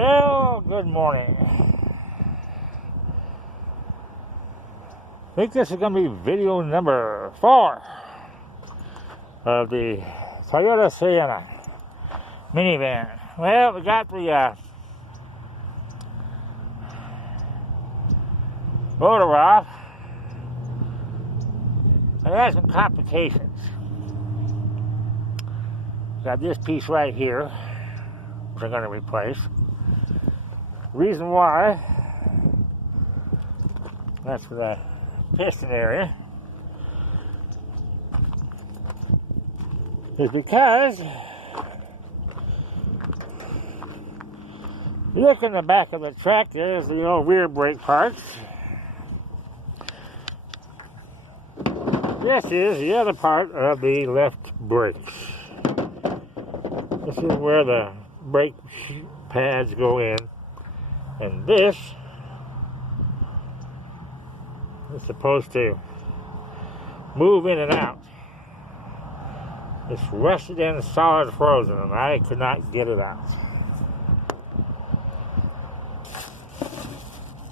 Well, good morning. I think this is going to be video number 4 of the Toyota Sienna minivan. Well, we got the rotor off. And it has some complications. Got this piece right here, which I'm going to replace. Reason why, that's for the piston area, is because look in the back of the truck, there's the old rear brake parts. This is the other part of the left brakes. This is where the brake pads go in. And this is supposed to move in and out. It's rusted in, solid frozen, and I could not get it out.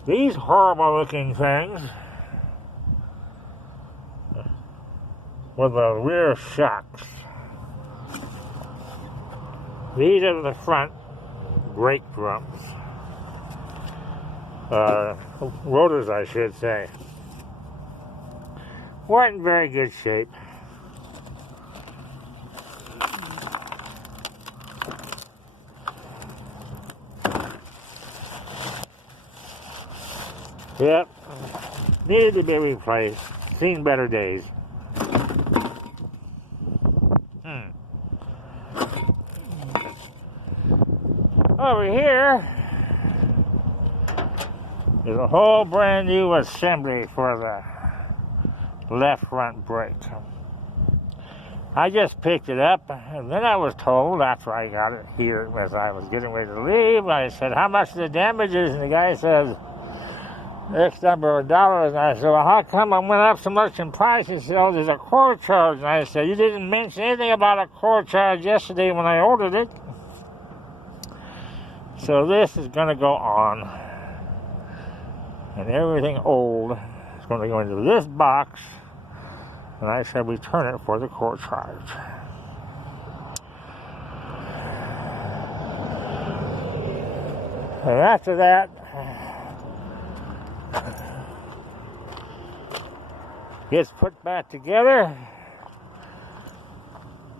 These horrible looking things were the rear shocks. These are the front brake drums. Rotors, I should say, weren't in very good shape. Yep, needed to be replaced. Seen better days. Over here is a whole brand new assembly for the left front brake. I just picked it up, and then I was told after I got it here as I was getting ready to leave, I said, how much the damage is? And the guy says, X number of dollars. And I said, well, how come I went up so much in price? He said, oh, there's a core charge. And I said, you didn't mention anything about a core charge yesterday when I ordered it. So this is going to go on, and everything old is going to go into this box, and I shall return it for the core charge. And after that, gets put back together.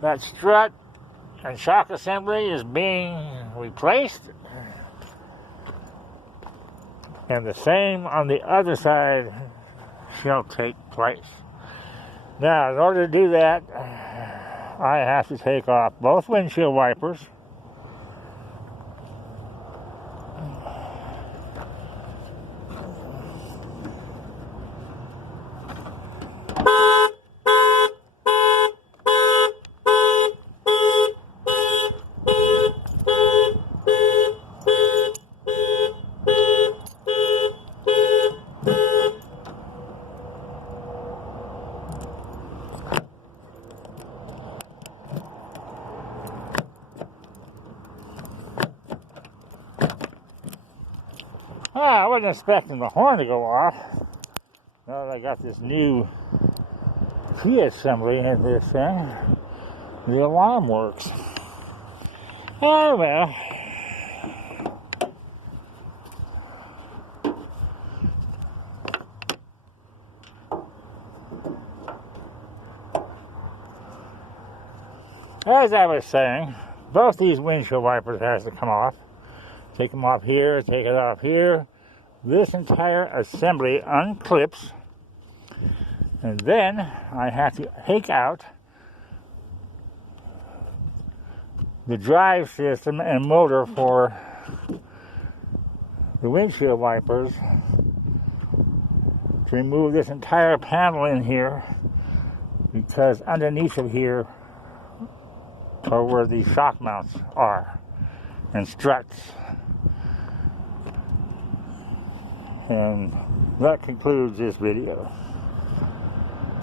That strut and shock assembly is being replaced. And the same on the other side shall take place. Now, in order to do that, I have to take off both windshield wipers. I wasn't expecting the horn to go off. Now that I got this new key assembly in this thing, the alarm works. Oh well. As I was saying, both these windshield wipers has to come off. Take them off here, take it off here. This entire assembly unclips, and then I have to take out the drive system and motor for the windshield wipers to remove this entire panel in here, because underneath of here are where the shock mounts are and struts. And that concludes this video.